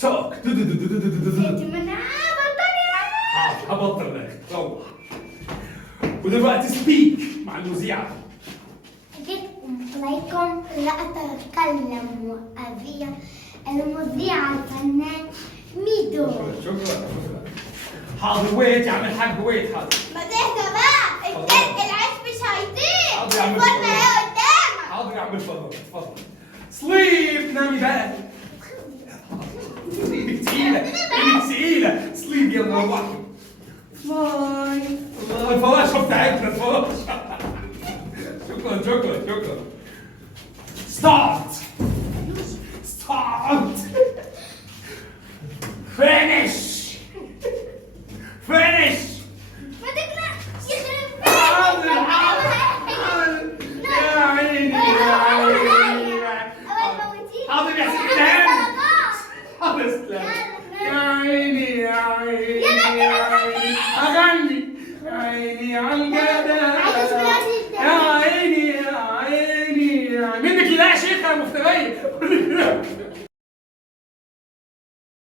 توك زهقت منها بطلي حاضر هبطل لك روح. ودلوقتي سبيك مع المذيعة. عليكم لا أتكلم أبي المذيع الفنان ميدو. شكرا. حاضر ويت يا عم الحاج ويت حاضر. ما تهدى بقى العيش مش هيطير. حاضر يا عم الفرن اهي قدامك. حاضر يا عم اتفضل. سليب نامي بقى. ايدك تقيلة سليب يلا روحي. فلاي الله الفراشة بتاعتنا الفراشة. شكرا. ستارت فينيش ما تقلقش يخرب حاضر بيتك. يا عيني حاضر يا ست الهام. حاضر سلام يا عيني أغني يا عيني عالجدع يا عيني منك لا يا شيخة مفترية.